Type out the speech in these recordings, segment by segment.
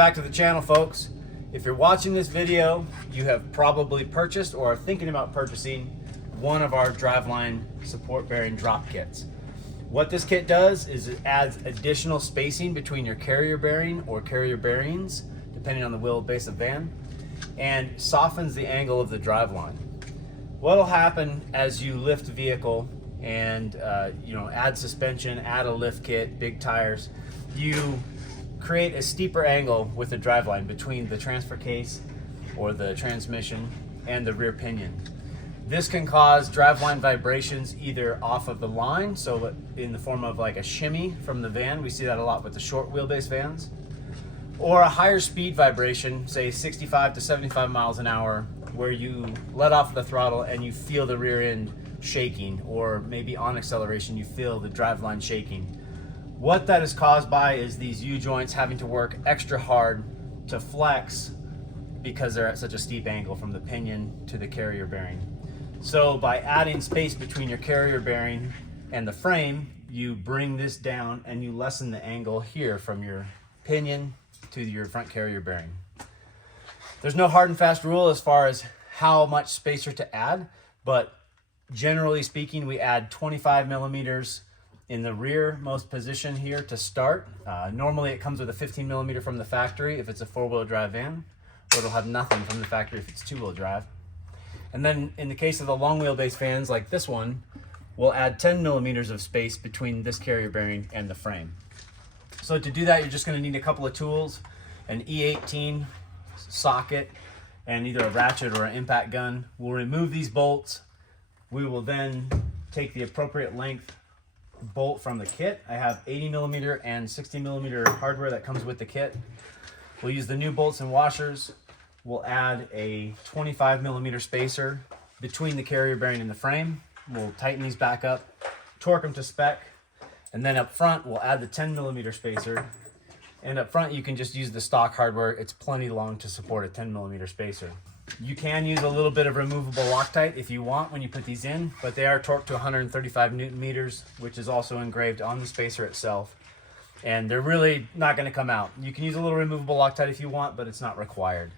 back to the channel, folks. If you're watching this video, you have probably purchased or are thinking about purchasing one of our Driveline support bearing drop kits. What this kit does is it adds additional spacing between your carrier bearing or carrier bearings, depending on the wheelbase of van, and softens the angle of the driveline. What'll happen as you lift the vehicle and add suspension, add a lift kit, big tires, you create a steeper angle with the driveline between the transfer case or the transmission and the rear pinion. This can cause driveline vibrations either off of the line, so in the form of like a shimmy from the van. We see that a lot with the short wheelbase vans. Or a higher speed vibration, say 65 to 75 miles an hour, where you let off the throttle and you feel the rear end shaking, or maybe on acceleration you feel the driveline shaking. What that is caused by is these U-joints having to work extra hard to flex because they're at such a steep angle from the pinion to the carrier bearing. So by adding space between your carrier bearing and the frame, you bring this down and you lessen the angle here from your pinion to your front carrier bearing. There's no hard and fast rule as far as how much spacer to add, but generally speaking, we add 25 millimeters in the rearmost position here to start. Normally it comes with a 15 millimeter from the factory if it's a four-wheel drive van, or it'll have nothing from the factory if it's two-wheel drive. And then in the case of the long wheelbase fans like this one, we'll add 10 millimeters of space between this carrier bearing and the frame. So to do that, you're just gonna need a couple of tools, an E18 socket, and either a ratchet or an impact gun. We'll remove these bolts. We will then take the appropriate length bolt from the kit. I have 80 millimeter and 60 millimeter hardware that comes with the kit. We'll use the new bolts and washers. We'll add a 25 millimeter spacer between the carrier bearing and the frame. We'll tighten these back up, torque them to spec, and then up front we'll add the 10 millimeter spacer. And up front you can just use the stock hardware. It's plenty long to support a 10 millimeter spacer. You can use a little bit of removable Loctite if you want when you put these in, but they are torqued to 135 Newton meters, which is also engraved on the spacer itself. And they're really not going to come out. You can use a little removable Loctite if you want, but it's not required.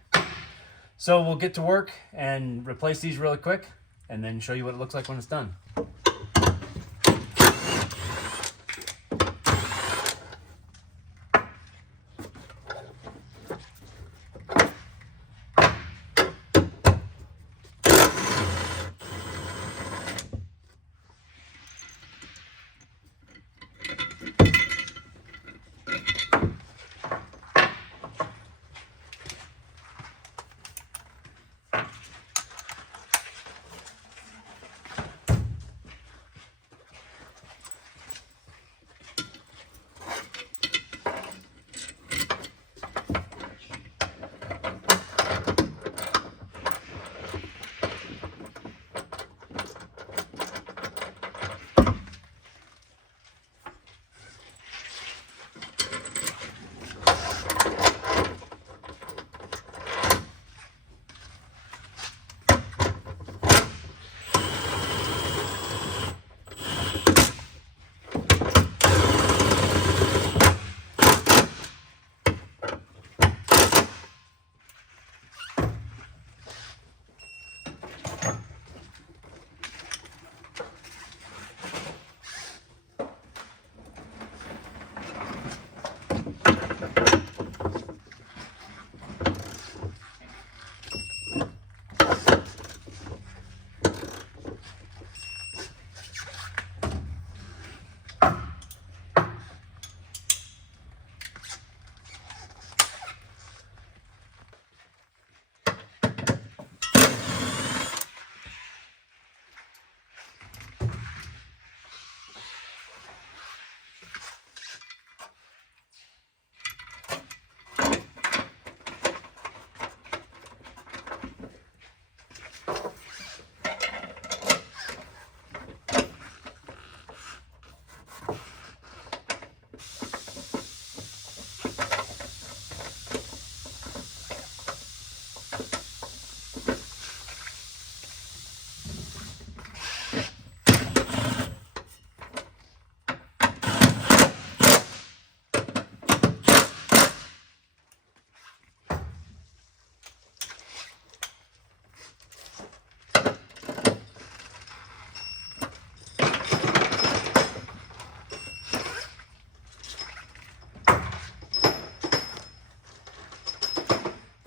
So we'll get to work and replace these really quick and then show you what it looks like when it's done.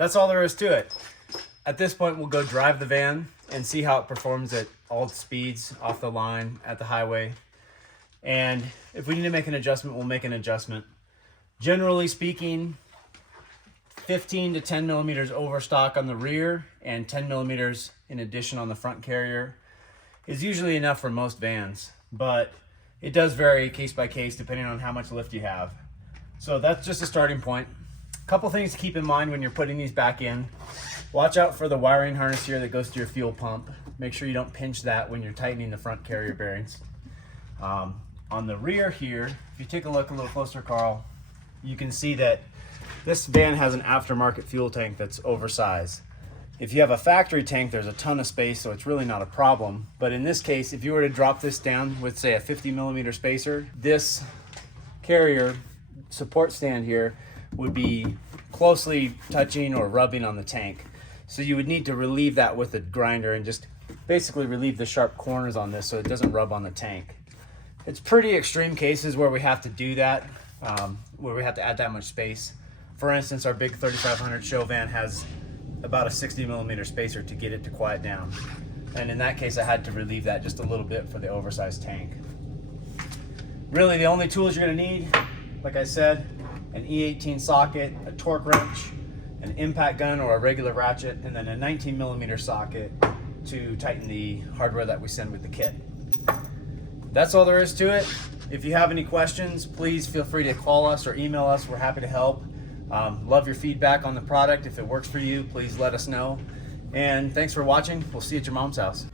that's all there is to it. At this point, we'll go drive the van and see how it performs at all speeds off the line at the highway. And if we need to make an adjustment, we'll make an adjustment. Generally speaking, 15 to 10 millimeters overstock on the rear and 10 millimeters in addition on the front carrier is usually enough for most vans, but it does vary case by case depending on how much lift you have. So that's just a starting point. A couple things to keep in mind when you're putting these back in. Watch out for the wiring harness here that goes to your fuel pump. Make sure you don't pinch that when you're tightening the front carrier bearings. On the rear here, if you take a look a little closer, Carl, you can see that this van has an aftermarket fuel tank that's oversized. If you have a factory tank, there's a ton of space, so it's really not a problem. But in this case, if you were to drop this down with, say, a 50 millimeter spacer, this carrier support stand here would be closely touching or rubbing on the tank. So you would need to relieve that with a grinder and just basically relieve the sharp corners on this so it doesn't rub on the tank. It's pretty extreme cases where we have to do that, where we have to add that much space. For instance, our big 3500 show van has about a 60 millimeter spacer to get it to quiet down. And in that case, I had to relieve that just a little bit for the oversized tank. Really, the only tools you're gonna need, like I said, an E18 socket, a torque wrench, an impact gun or a regular ratchet, and then a 19 millimeter socket to tighten the hardware that we send with the kit. That's all there is to it. If you have any questions, please feel free to call us or email us. We're happy to help. Love your feedback on the product. If it works for you, please let us know. And thanks for watching. We'll see you at your mom's house.